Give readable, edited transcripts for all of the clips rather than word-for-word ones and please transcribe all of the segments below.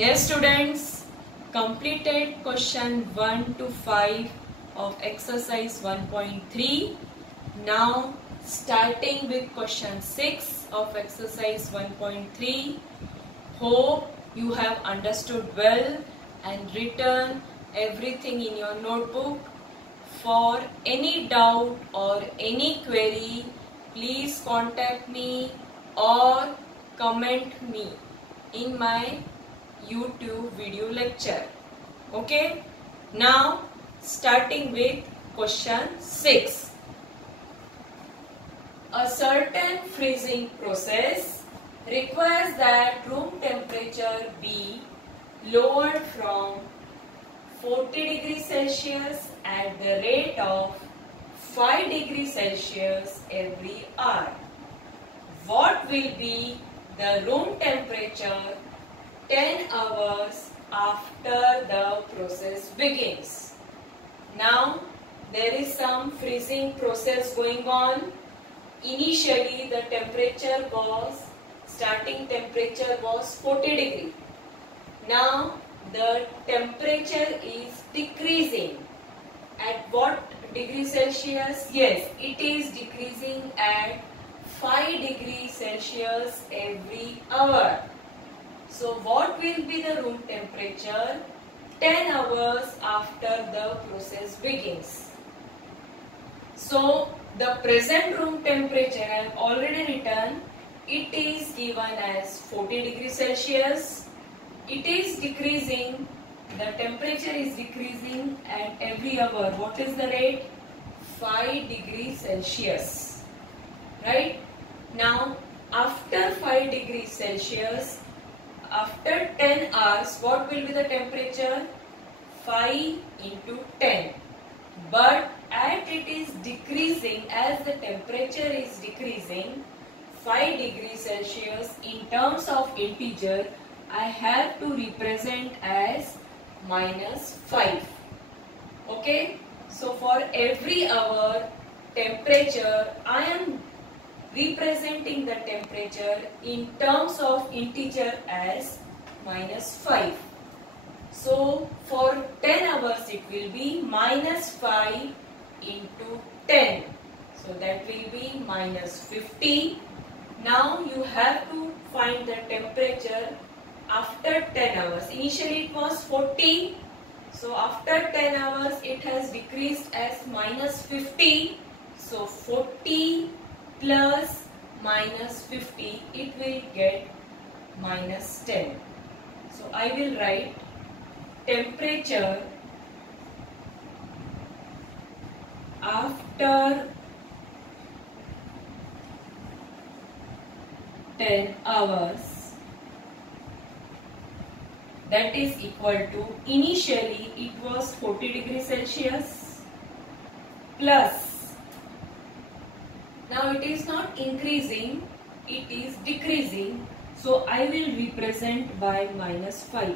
Yes students, completed question 1 to 5 of exercise 1.3. Now starting with question 6 of exercise 1.3. Hope you have understood well and written everything in your notebook. For any doubt or any query, please contact me or comment me in my YouTube video lecture. Okay, now starting with question 6. A certain freezing process requires that room temperature be lowered from 40 degrees Celsius at the rate of 5 degrees Celsius every hour. What will be the room temperature 10 hours after the process begins? Now there is some freezing process going on. Initially the starting temperature was 40 degree. Now the temperature is decreasing. At what degree Celsius? Yes, it is decreasing at 5 degrees Celsius every hour. So what will be the room temperature 10 hours after the process begins? So the present room temperature I have already written. It is given as 40 degrees Celsius. It is decreasing. The temperature is decreasing at every hour. What is the rate? 5 degrees Celsius. Right? Now after 5 degrees Celsius, after 10 hours, what will be the temperature? 5 into 10. But as it is decreasing, as the temperature is decreasing, 5 degrees Celsius in terms of integer, I have to represent as -5. Okay? So for every hour temperature, I am representing the temperature in terms of integer as -5. So for 10 hours it will be -5 into 10. So that will be -50. Now you have to find the temperature after 10 hours. Initially it was 40. So after 10 hours it has decreased as -50. So 40 plus -50, it will get -10. So I will write temperature after 10 hours, that is equal to, initially it was 40 degrees Celsius plus, now it is not increasing, it is decreasing. So I will represent by -5.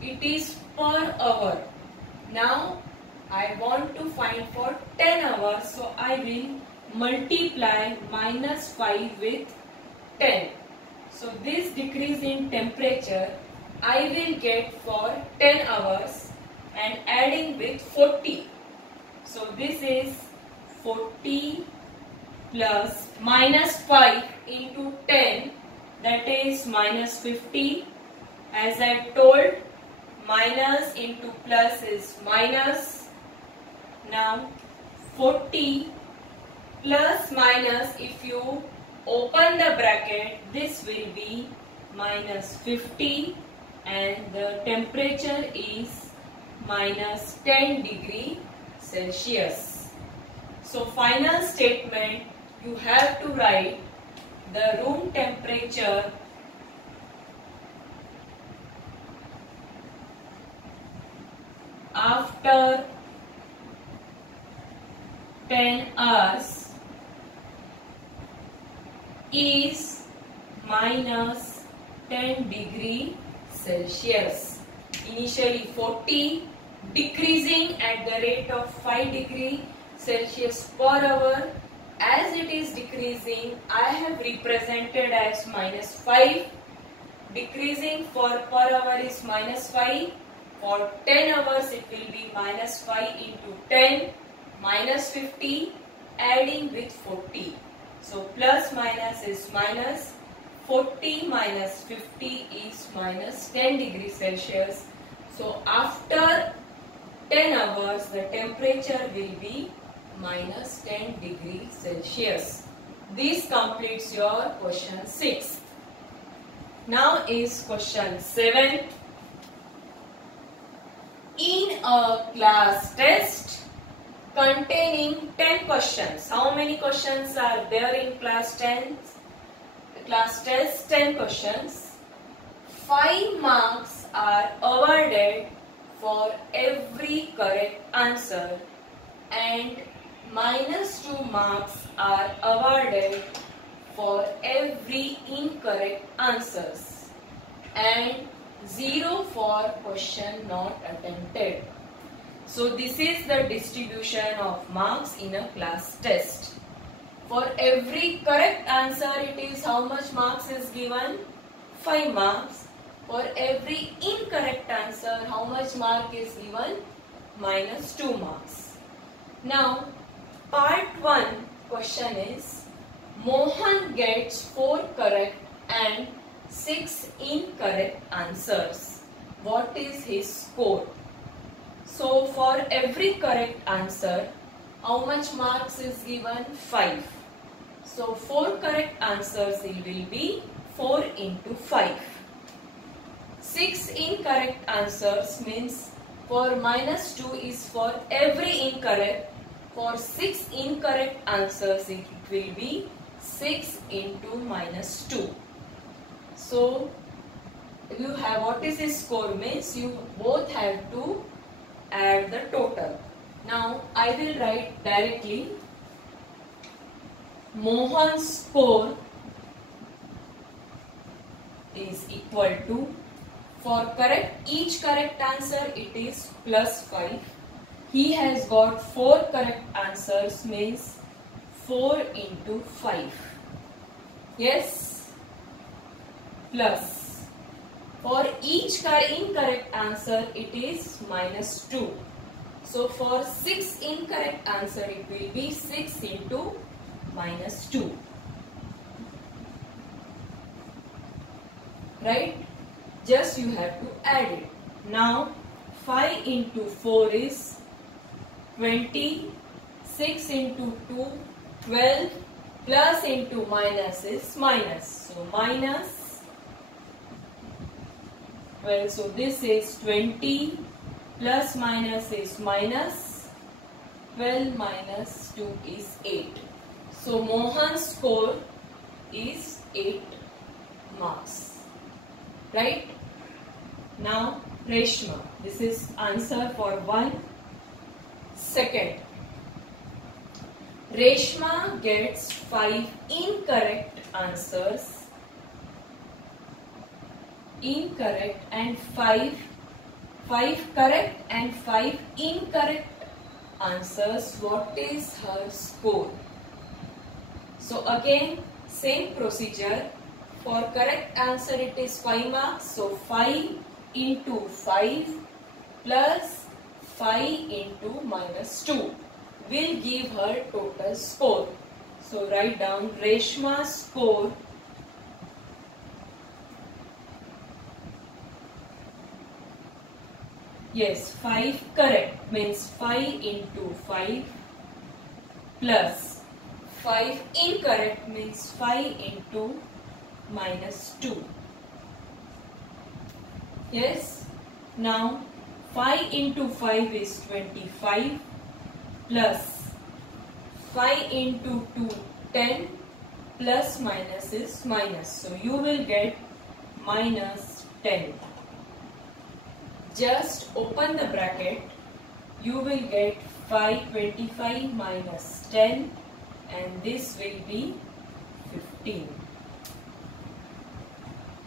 It is per hour. Now I want to find for 10 hours. So I will multiply -5 with 10. So this decrease in temperature I will get for 10 hours and adding with 40. So this is 40 plus -5 into 10, that is -50. As I told, minus into plus is minus. Now 40 plus minus, if you open the bracket, this will be -50 and the temperature is -10 degree Celsius. So final statement, you have to write the room temperature after 10 hours is -10 degree Celsius. Initially 40, decreasing at the rate of 5 degree Celsius per hour. As it is decreasing, I have represented as -5. decreasing for per hour is -5. For 10 hours it will be -5 into 10 minus 50 adding with 40. So plus minus is minus, 40 minus 50 is minus 10 degrees Celsius. So after 10 hours the temperature will be minus 10 degrees Celsius. This completes your question 6. Now is question 7. In a class test containing 10 questions. How many questions are there in class 10? Class test 10 questions. 5 marks are awarded for every correct answer and -2 marks are awarded for every incorrect answers and 0 for question not attempted. So this is the distribution of marks in a class test. For every correct answer it is how much marks is given? 5 marks. For every incorrect answer how much mark is given? -2 marks. Now part 1 question is Mohan gets 4 correct and 6 incorrect answers. What is his score? So for every correct answer how much marks is given? 5. So 4 correct answers it will be 4 into 5. 6 incorrect answers means for -2 is for every incorrect. For 6 incorrect answers it will be 6 into -2. So you have, what is his score means you both have to add the total. Now I will write directly Mohan's score is equal to, for each correct answer it is +5. He has got 4 correct answers means 4 into 5. Yes, plus for each incorrect answer it is -2. So for 6 incorrect answer it will be 6 into -2. Right? Just you have to add it. Now 5 into 4 is 20, 6 into 2, 12, plus into minus is minus. So minus 12. So this is 20, plus minus is minus, 12 minus 2 is 8. So Mohan's score is 8 marks. Right? Now Reshma. This is answer for 1. Second, Reshma gets 5 incorrect answers. Incorrect and 5 correct and 5 incorrect answers. What is her score? So again same procedure. For correct answer it is 5 marks. So 5 into 5 plus 5 into -2 will give her total score. So write down Reshma's score yes 5 correct means 5 into 5 plus 5 incorrect means 5 into -2. Yes. Now 5 into 5 is 25 plus 5 into 2 10 plus minus is minus. So you will get -10. Just open the bracket. You will get 25 minus 10 and this will be 15.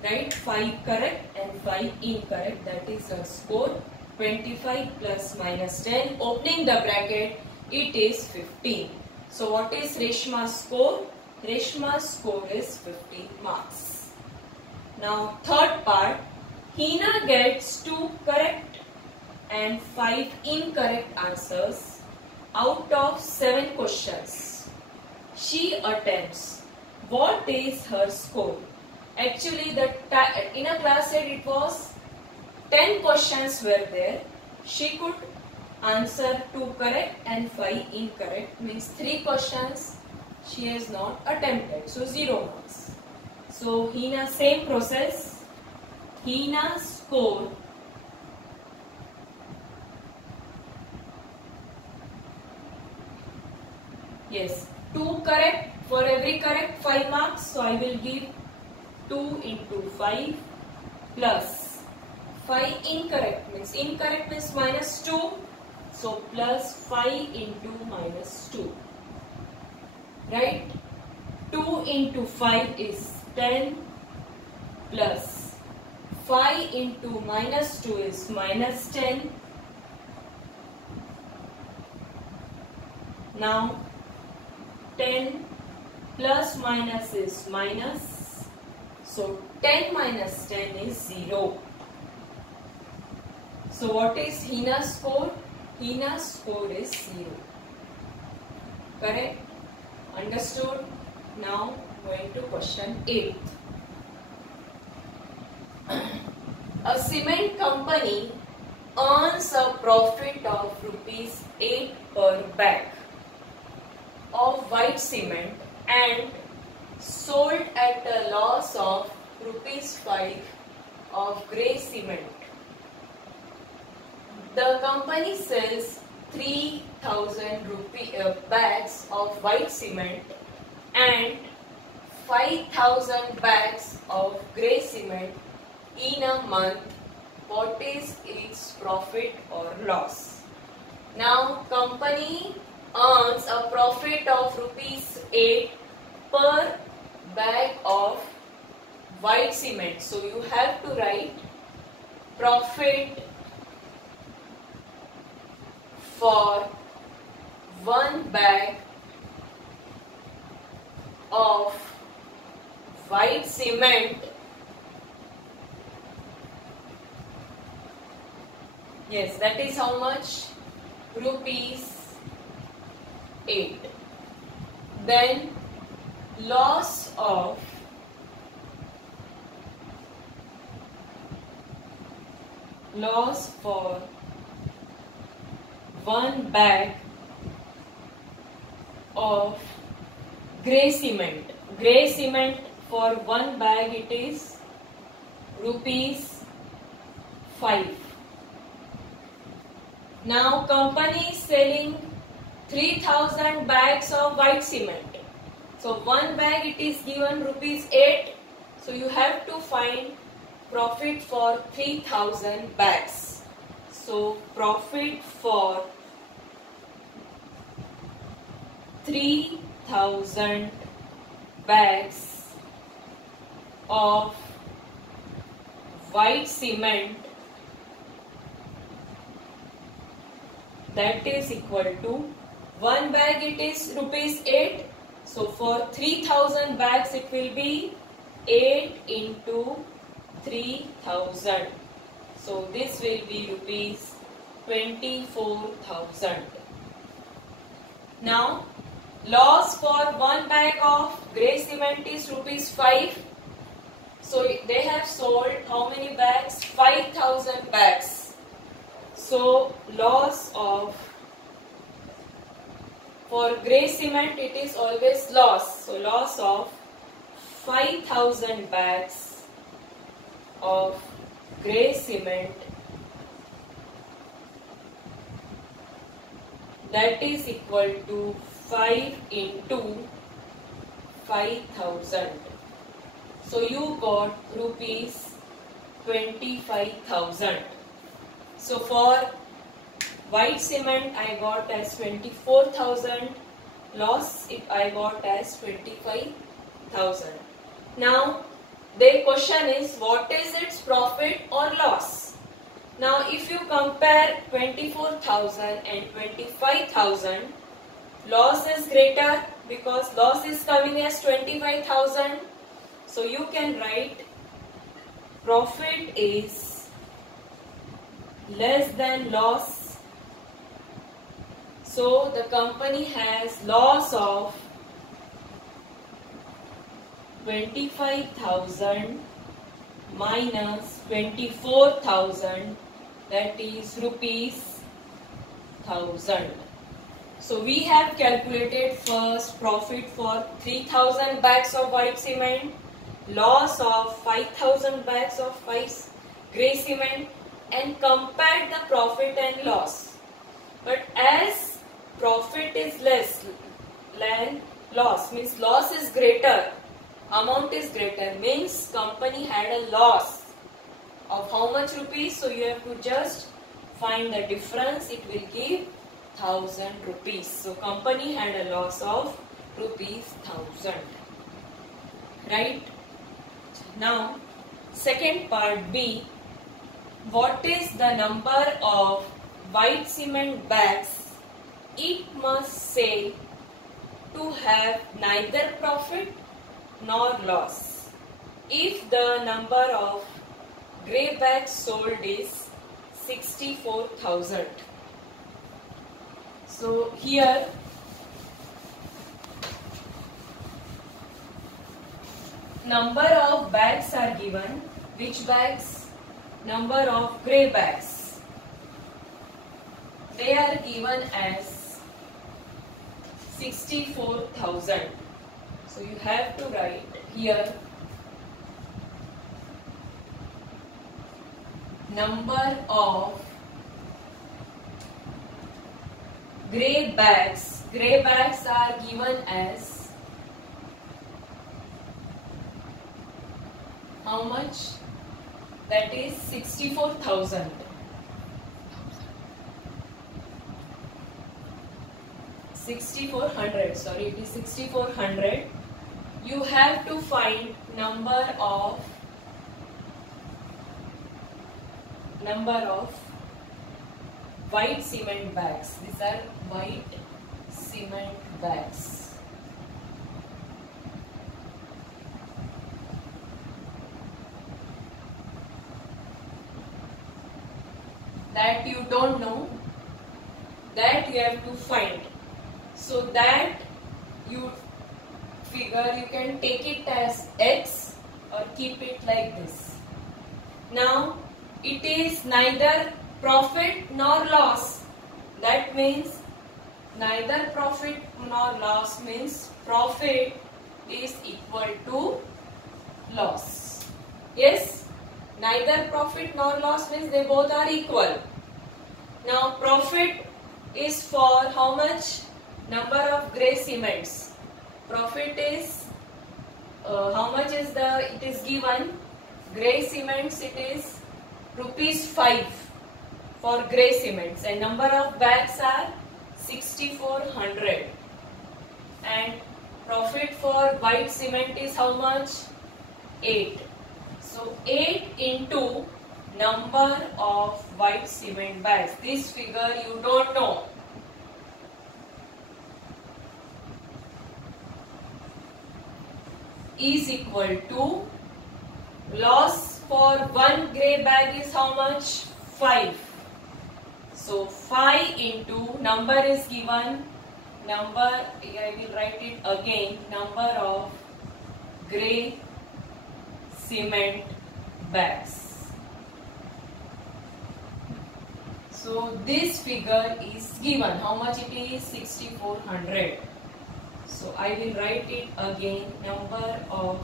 Right? 5 correct and 5 incorrect. That is her score. 25 plus minus 10. Opening the bracket, it is 15. So what is Reshma's score? Reshma's score is 15 marks. Now third part, Hina gets 2 correct and 5 incorrect answers out of 7 questions. She attempts. What is her score? Actually, in a class set it was 10 questions were there. She could answer 2 correct and 5 incorrect, means 3 questions she has not attempted, so 0 marks. So Hina, same process. Hina score yes, 2 correct, for every correct 5 marks, so I will give 2 into 5 plus 5 incorrect means minus 2, so plus 5 into minus 2, right? 2 into 5 is 10 plus 5 into minus 2 is minus 10. Now 10 plus minus is minus, so 10 minus 10 is 0. So what is Hina's score? Hina's score is 0. Correct? Understood? Now going to question 8. A cement company earns a profit of rupees 8 per bag of white cement and sold at a loss of rupees 5 of grey cement. The company sells 3,000 bags of white cement and 5,000 bags of grey cement in a month. What is its profit or loss? Now company earns a profit of rupees 8 per bag of white cement. So you have to write profit for 1 bag of white cement. Yes, that is how much? Rupees 8. Then loss for 1 bag of grey cement. Grey cement for 1 bag it is rupees 5. Now company is selling 3,000 bags of white cement. So 1 bag it is given rupees 8. So you have to find profit for 3,000 bags. So profit for 3,000 bags of white cement, that is equal to 1 bag it is rupees 8. So for 3,000 bags it will be 8 into 3,000. So this will be rupees 24,000. Now loss for 1 bag of grey cement is rupees 5. So they have sold how many bags? 5,000 bags. So loss for grey cement it is always loss. So loss of 5,000 bags of grey cement, that is equal to 5 into 5,000. So you got rupees 25,000. So for white cement I got as 24,000. Loss I got as 25,000. Now the question is, what is its profit or loss? Now if you compare 24,000 and 25,000, loss is greater because loss is coming as 25,000. So you can write profit is less than loss, so the company has loss of 25,000 minus 24,000, that is rupees 1,000. So we have calculated first profit for 3,000 bags of white cement, loss of 5,000 bags of grey cement, and compared the profit and loss. But as profit is less than loss, means loss is greater, amount is greater, means company had a loss of how much rupees? So you have to just find the difference, it will give 1,000 rupees. So company had a loss of rupees 1,000. Right? Now, second part B, what is the number of white cement bags it must sell to have neither profit nor loss? If the number of grey bags sold is 64,000. So here number of bags are given. Which bags? Number of grey bags. They are given as 64,000. So you have to write here number of grey bags. Grey bags are given as how much? That is 64,000. 6,400. Sorry, it is 6,400. You have to find number of white cement bags. These are white cement bags. That you don't know, that you have to find. So that you figure, you can take it as X or keep it like this. Now it is neither profit nor loss. That means neither profit nor loss means profit is equal to loss. Yes, neither profit nor loss means they both are equal. Now profit is for how much? Number of grey cements. Profit is how much is it is given? Grey cements, it is rupees 5 for grey cements, and number of bags are 6,400, and profit for white cement is how much? 8. So 8 into number of white cement bags. This figure you don't know. Is equal to loss for one grey bag is how much? 5. So 5 into number is given. Number, I will write it again. Number of grey cement bags. So this figure is given. How much it is? 6,400. So I will write it again. Number of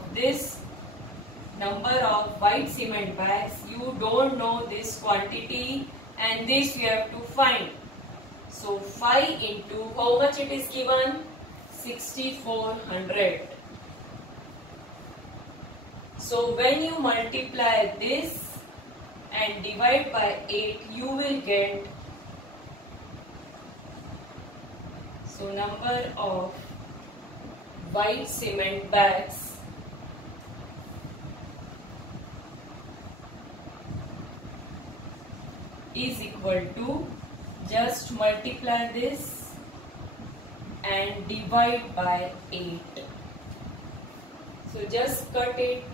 white cement bags. You don't know this quantity, and this you have to find. So 5 into how much it is given? 6,400. So when you multiply this and divide by 8, you will get, so number of white cement bags is equal to, just multiply this and divide by 8. So just cut it.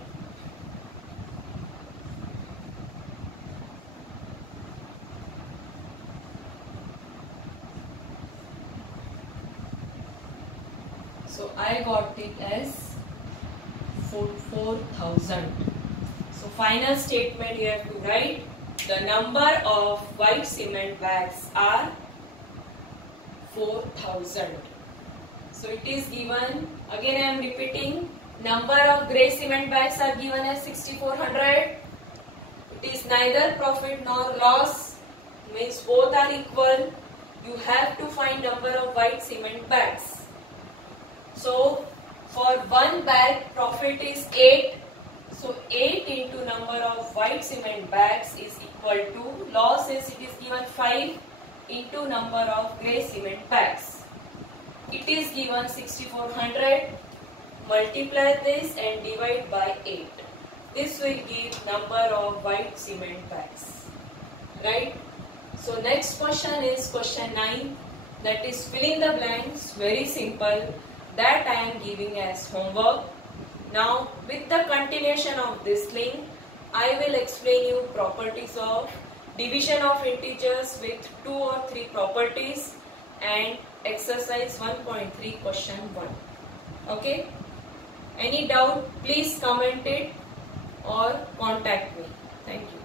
So I got it as 4,000. So final statement you have to write, the number of white cement bags are 4,000. So it is given, again I am repeating, number of grey cement bags are given as 6,400. It is neither profit nor loss, means both are equal. You have to find number of white cement bags. So for one bag profit is 8. So 8 into number of white cement bags is equal to, loss is, it is given 5 into number of grey cement bags. It is given 6,400. Multiply this and divide by 8. This will give number of white cement bags. Right? So next question is question 9. That is fill in the blanks. Very simple. That I am giving as homework. Now with the continuation of this link, I will explain you properties of division of integers with 2 or 3 properties and exercise 1.3 question 1. Okay? Any doubt, please comment it or contact me. Thank you.